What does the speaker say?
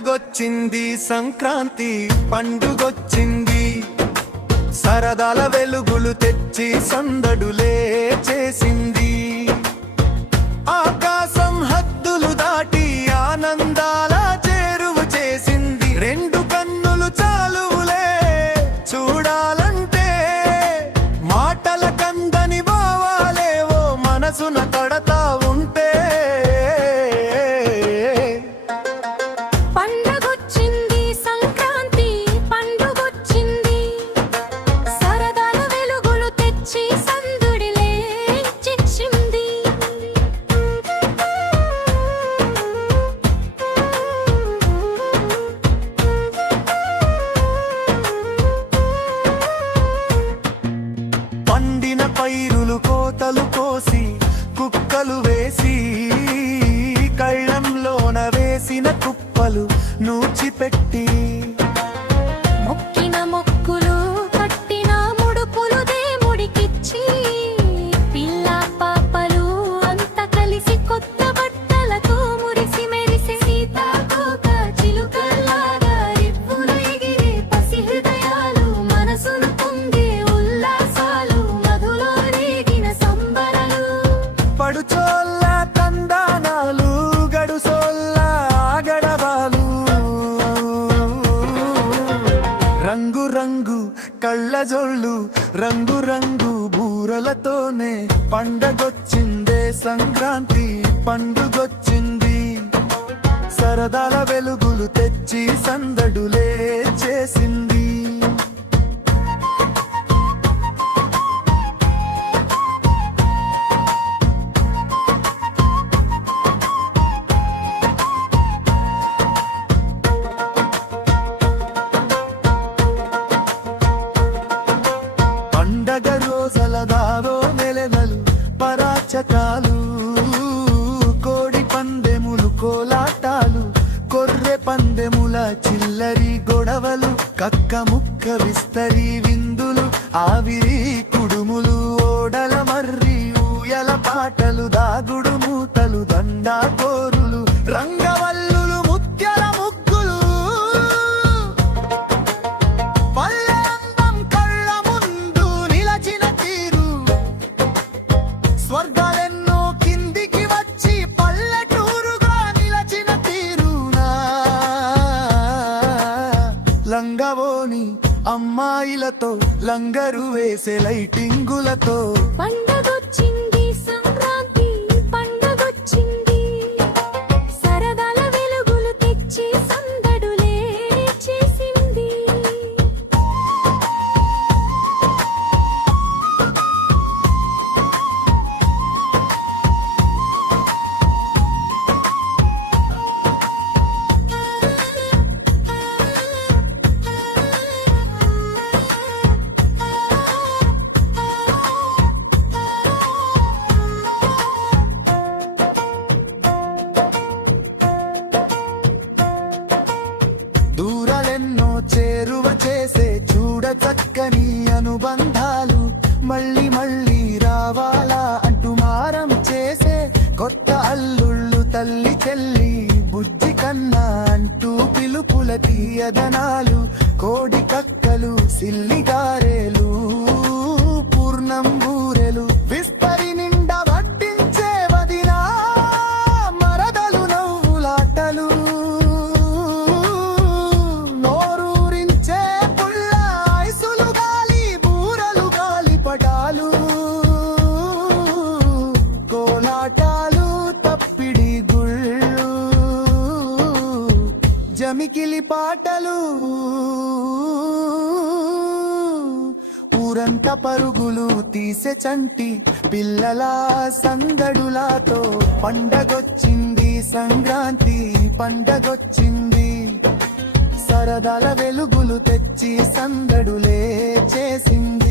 పండగొచ్చింది సంక్రాంతి పండుగొచ్చింది. సరదాల వెలుగులు తెచ్చి సందడులే చేసింది. వేసి కళ్ళంలోన వేసిన కుప్పలు నూచిపెట్టి పడుచోళ్ళ తందానాలు గడుసోళ్ళ ఆగడవాలు. రంగు రంగు కళ్ళజోళ్ళు రంగు రంగు బూరలతోనే పండగొచ్చిందే సంక్రాంతి పండుగొచ్చింది. సరదాల వెలుగులు తెచ్చి సందడులే చేసింది. పండగ రోజల దారో నెలలు పరాచకాలు. కోడి పందెములు కోలాటాలు కొర్రె పందెముల చిల్లరి గొడవలు కక్క ముక్క విస్తరి విందులు ఆవిరి కుడుములు ఓడల మర్రి ఊయల పాటలు దాగుడు మూతలు దండా అమ్మాయిలతో లంగరు వేసే లైటింగులతో చేరువ చేసే చూడ చక్కని అనుబంధాలు మళ్ళీ మళ్ళీ రావాలా అంటూ మారం చేసే కొత్త అల్లుళ్ళు తల్లి చెల్లి బుజ్జి కన్నా అంటూ పిలుపుల తీయదనాలు కోడి కక్కలు సిల్లిగారేలు జమికిలి పాటలు. ఊరంతా పరుగులు తీసే చంటి పిల్లల సందడులాతో పండగొచ్చింది సంక్రాంతి పండగొచ్చింది. సరదాల వెలుగులు తెచ్చి సందడులే చేసింది.